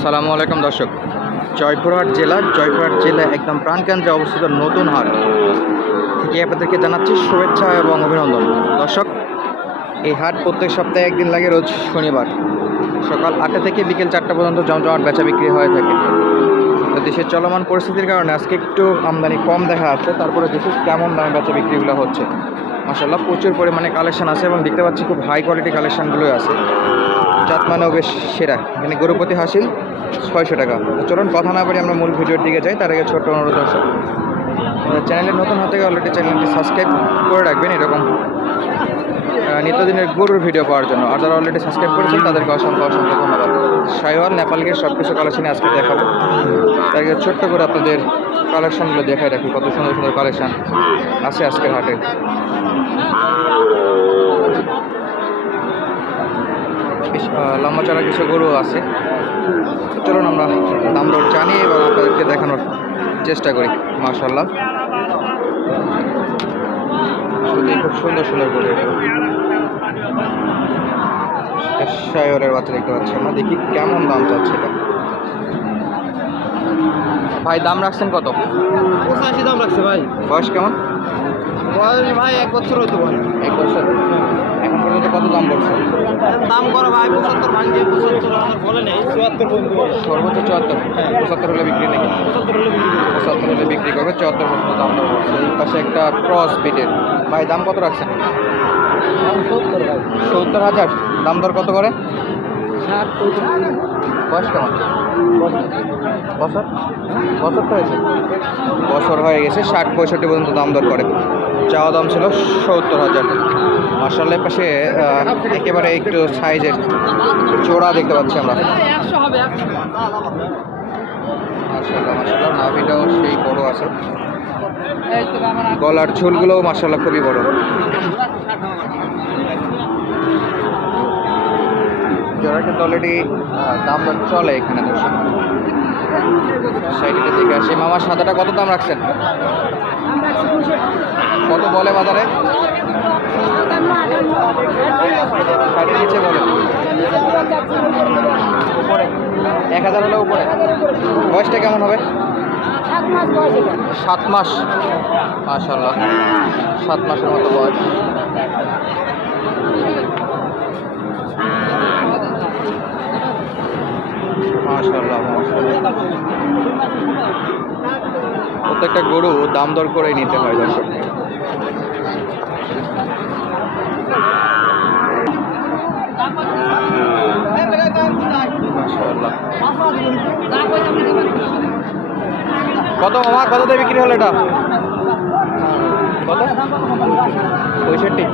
সালামু আলাইকুম দর্শক। জয়পুরহাট জেলা জয়পুরহাট জেলা একদম প্রাণকেন্দ্রে অবস্থিত নতুন হাট। থেকে আপনাদেরকে জানাচ্ছি শুভেচ্ছা এবং অভিনন্দন। দর্শক, এই হাট প্রত্যেক সপ্তাহে একদিন লাগে, রোজ শনিবার। সকাল আটটা থেকে বিকেল চারটা পর্যন্ত জমজমাট বেচা বিক্রি হয়ে থাকে। তো দেশের চলমান পরিস্থিতির কারণে আজকে একটু আমদানি কম দেখা যাচ্ছে, তারপরে দেশের কেমন দামে বেচা বিক্রিগুলো হচ্ছে। মাসাল্লাহ প্রচুর পরিমাণে কালেকশন আছে এবং দেখতে পাচ্ছি খুব হাই কোয়ালিটি কালেকশানগুলোই আছে। জাত মানেও বেশ সেরা। এখানে গরুপতি হাসিল ছয়শো টাকা। চলুন, কথা না বলে আমরা মূল ভিডিওর দিকে যাই। তার আগে ছোট্ট অনুরোধ দর্শক চ্যানেলে নতুন হতে গেলে অলরেডি চ্যানেলটি সাবস্ক্রাইব করে রাখবেন এরকম নিত্যদিনের গরুর ভিডিও পাওয়ার জন্য। আর যারা অলরেডি সাবস্ক্রাইব করেছেন, তাদেরকে অসংখ্য অসংখ্য ধন্যবাদ। সাইওয়াল নেপালগের সব কিছু কালেকশনে আজকে দেখাবো। তার আগে ছোট্ট করে আপনাদের কালেকশনগুলো দেখাই রাখি। কত সুন্দর সুন্দর কালেকশন আছে আজকের হাটে। বেশ লম্বা চড়া কিছু গরু আছে। চলুন আমরা দাম দর জানি এবং আপনাদেরকে দেখানোর চেষ্টা করি মার্শাল্লাহ সত্যি খুব সুন্দর সুন্দর গরু শায়রের বাচ্চা দেখতে পাচ্ছি আমরা দেখি কেমন দাম চাচ্ছে এটা। ভাই দাম রাখছেন কত? পঁচাশি দাম রাখছে ভাই। বয়স কেমন? বয়স ভাই এক বছর হইতে পারে। এক বছর। এখন পর্যন্ত কত দাম পড়ছে দাম করো ভাই পঁচাত্তর ভাঙছে পঁচাত্তর আমার বলে নেই। চুয়াত্তর পর্যন্ত সর্বোচ্চ চুয়াত্তর? হ্যাঁ। পঁচাত্তর হলে বিক্রি নাকি? পঁচাত্তর হলে বিক্রি করব। পঁচাত্তর হলে বিক্রি করবে চুয়াত্তর পর্যন্ত দাম এই পাশে একটা ক্রস বিটের। ভাই দাম কত রাখছেন? সত্তর হাজার। দাম দর কত করে? বয়স কেমন? বছর? বছর হয়েছে। বছর হয়ে গেছে, ষাট পঁয়ষট্টি পর্যন্ত দাম দর করে। চাওয়া দাম ছিল সত্তর হাজার। মার্শালের পাশে একেবারে একটু সাইজের চোড়া দেখতে পাচ্ছি আমরা। নাভিটাও সেই বড় আছে। গলার ঝুলগুলোও মার্শাল্লাহ খুবই বড়। জোড়া কিন্তু অলরেডি দাম দর চলে এখানে দর্শক। সাইডে দেখে আসি। মামা, সাদাটা কত দাম রাখছেন? কত বলে বাজারে? নিচে বলে। এক হাজার হলে উপরে। বয়সটা কেমন হবে? সাত মাস মাশাল্লাহ সাত মাসের মতো বয়স। মাশাল্লাহ প্রত্যেকটা গরু দাম দর করে নিতে হয় দর্শক। কত মামা কততে বিক্রি হলো এটা? কত? পঁয়ষট্টি।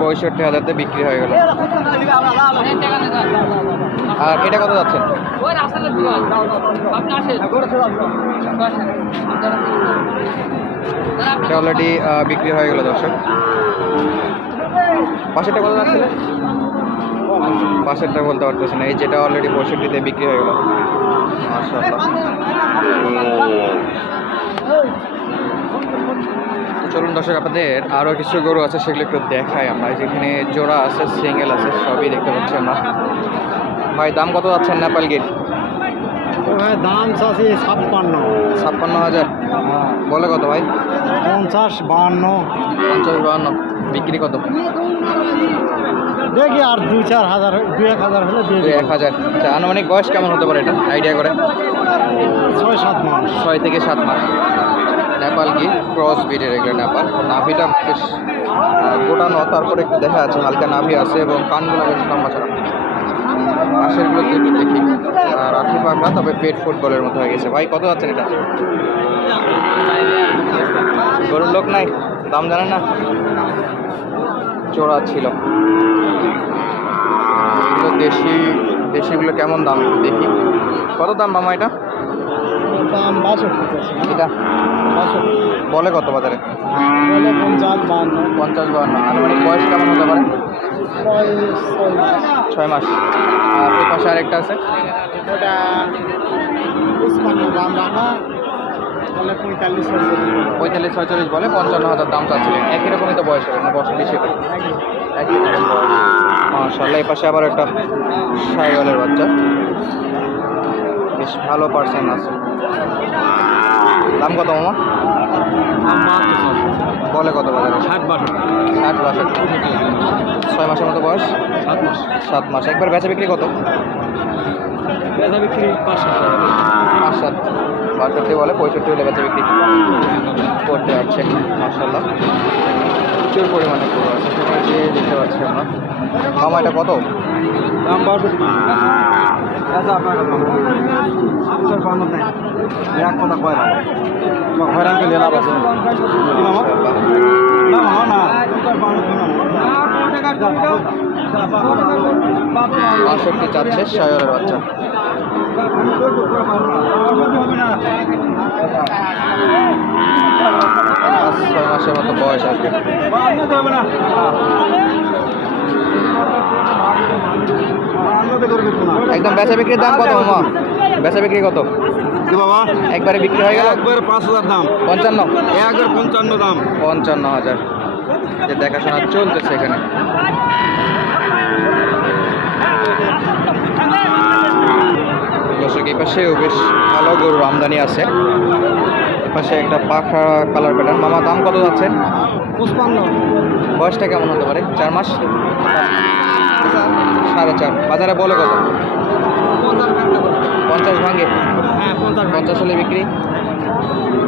পঁয়ষট্টি হাজারতে বিক্রি হয়ে গেল। আর এটা কত যাচ্ছে? অলরেডি বিক্রি হয়ে গেল দর্শক। পাশেরটা কত যাচ্ছিল পাশেরটা বলতে পারতেছি না, এই যেটা অলরেডি পঁয়ষট্টিতে বিক্রি হয়ে গেল। মাশাআল্লাহ। তো চলুন দর্শক আপনাদের আরও কিছু গরু আছে সেগুলো একটু দেখাই আমরা। যেখানে জোড়া আছে সিঙ্গেল আছে সবই দেখতে পাচ্ছি আমরা। ভাই দাম কত যাচ্ছেন নেপাল গেট ভাই দাম চাষি ছাপ্পান্ন। ছাপ্পান্ন হাজার। বলে কত ভাই? পঞ্চাশ বাহান্ন। পঞ্চাশ বাহান্ন। বিক্রি কত? দেখি আর দুই চার হাজার দুই এক হাজার হলে দুই এক হাজার। আচ্ছা আনুমানিক বয়স কেমন হতে পারে এটা? আইডিয়া করে। ছয় সাত মাস। ছয় থেকে সাত মাস। নেপাল কি ক্রস বিটের এগুলো নেপাল। নাভিটা বেশ গোটানো, তারপরে একটু দেখা আছে হালকা নাভি আছে এবং কানগুলো বেশ লম্বা চড়া পাশেরগুলো একটু দেখি। আর রাখি পাখা তবে পেট ফুটবলের মতো হয়ে গেছে। ভাই, কত যাচ্ছেন এটা? গরুর লোক নাই? দাম জানেন না? চোরা ছিল। দেশি, দেশিগুলো কেমন দাম? দেখি। কত দাম মামা এটা? দাম বাষট্টি এটা? বাষট্টি। বলে কত বাজারে? বলে পঞ্চাশ বাহান্ন। পঞ্চাশ বাহান্ন। আনুমানিক বয়স কেমন হতে পারে? ছয় মাস। আর ওই পাশে আরেকটা আছে? ওটা পুষ্পান্ন দাম রাখা। বলে পঁয়তাল্লিশ পঁয়তাল্লিশ ছয়চল্লিশ বলে পঞ্চান্ন হাজার দাম চাচ্ছিলেন একই রকমই তো বয়স হবে না? বয়স বেশি হবে। একই। রকম বয়স। মাশাল্লাহ এই পাশে আবার একটা সাইওয়ালের বাচ্চা। বেশ ভালো পার্সেন্ট আছে। দাম কত মামা? বলে কত বাজারে? ষাট বাষট্টি। ষাট বাষট্টি। ছয় মাসের মতো বয়স? সাত মাস। সাত মাস। একবার বেচা বিক্রি কত? বেচা বিক্রি পাঁচ সাত পাঁচ সাত। বাষট্টি বলে পঁয়ষট্টি হলে বেচা বিক্রি। করতে যাচ্ছে মাসাল্লাহ প্রচুর পরিমাণে পুরো আছে। দেখতে পাচ্ছি আমরা। মামা এটা কত? দাম বাষট্টি আচ্ছা আপনার এক কথা কয় না। হয়রান করলে লাভ আছে। না না বাষট্টি চাচ্ছে সায়রের বাচ্চা। পাঁচ ছয় মাসের মতো বয়স আসবে একদম বেচা বিক্রির দাম কত মামা? বেচা বিক্রি কত? বাবা? একবারে বিক্রি হয়ে গেল? একবার পাঁচ হাজার দাম। পঞ্চান্ন? একবার পঞ্চান্ন দাম। পঞ্চান্ন হাজার। যে দেখাশোনা চলতেছে এখানে। দর্শক এই পাশেও বেশ ভালো গরুর আমদানি আছে। পাশে একটা পাখা কালার প্যাটার্ন মামা দাম কত যাচ্ছে? পুষ্পান্ন বয়সটা কেমন হতে পারে? চার মাস? সাড়ে চার। বাজারে বলে কত? পঞ্চাশ ভাঙে হ্যাঁ পঞ্চাশ হলে বিক্রি?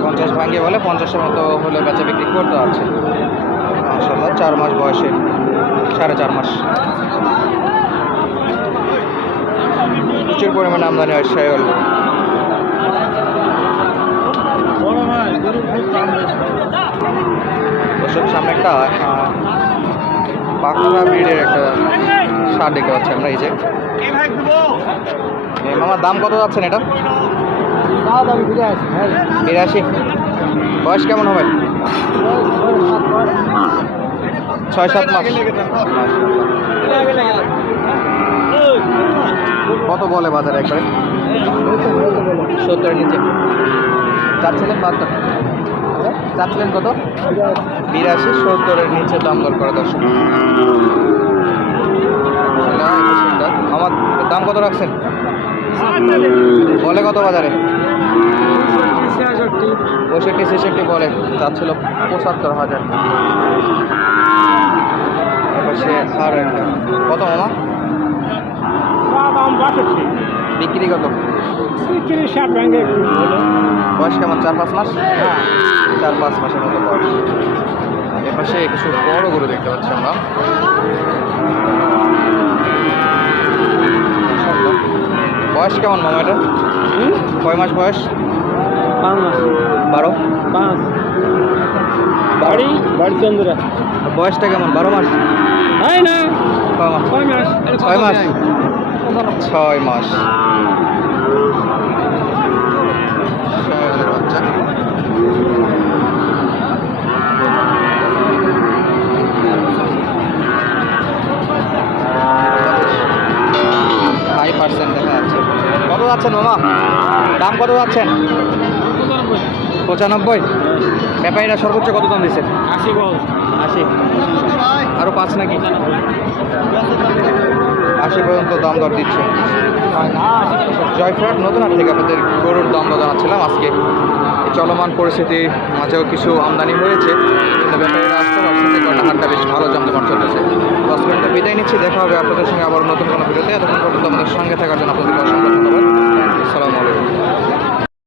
পঞ্চাশ ভাঙে বলে পঞ্চাশের মতো হলে বেচা বিক্রি করতে আছে মাসাল্লাহ চার মাস বয়সে। সাড়ে চার মাস। প্রচুর পরিমাণে আমদানি হয় বেশি। দর্শক সামনে একটা আহ, সার দেখতে পাচ্ছি আমরা এই যে। এ, মামা দাম কত যাচ্ছেন এটা? বিরাশি। বয়স কেমন হবে? ছয় সাত মাস। কত বলে বাজারে একবারে? সত্তরের নিচে। চাচ্ছিলেন বাহাত্তর। চাচ্ছিলেন কত? বিরাশি সত্তরের নিচে দাম দর করে দর্শক। আমার দাম কত রাখছেন? বলে কত বাজারে? পঁয়ষট্টি, ছেষট্টি বলে। ছিল পঁচাত্তর হাজার। এবার সে আর কত মামা? বিক্রি কত? বয়স কেমন? চার পাঁচ মাস? চার পাঁচ মাসের মতো বয়স। এপাশে কিছু বড় গরু দেখতে পাচ্ছি আমরা। বয়স কেমন মামা এটা? কয় মাস বয়স? পাঁচ মাস। বারো? পাঁচ। বাড়ি? বাড়ি চন্দ্রা। বয়সটা কেমন? বারো মাস? হয় না। মাস? ছয় মাস। ছয় মাস? ছয় মাস। ফাইভ পার্সেন্ট যাচ্ছেন মামা দাম কত যাচ্ছেন? পঁচানব্বই। ব্যাপারীরা সর্বোচ্চ কত দাম দিচ্ছেন? আশি আশি। আরও পাঁচ নাকি? আশি পর্যন্ত দাম দর দিচ্ছে। জয়ফ্রাট নতুন হাট থেকে আপনাদের গরুর দাম দর জানাচ্ছিলাম আজকে। এই চলমান পরিস্থিতির মাঝেও কিছু আমদানি হয়েছে। কিন্তু ব্যাপারীরা আসতে পারছেন যে কারণে হাটটা বেশ ভালো জমজমাট চলতেছে। দশ মিনিটে বিদায় নিচ্ছি দেখা হবে আপনাদের সঙ্গে আবার নতুন কোনো ভিডিওতে। এতক্ষণ পর্যন্ত আমাদের সঙ্গে থাকার জন্য আপনাদের অসংখ্য ধন্যবাদ। আসসালামু আলাইকুম।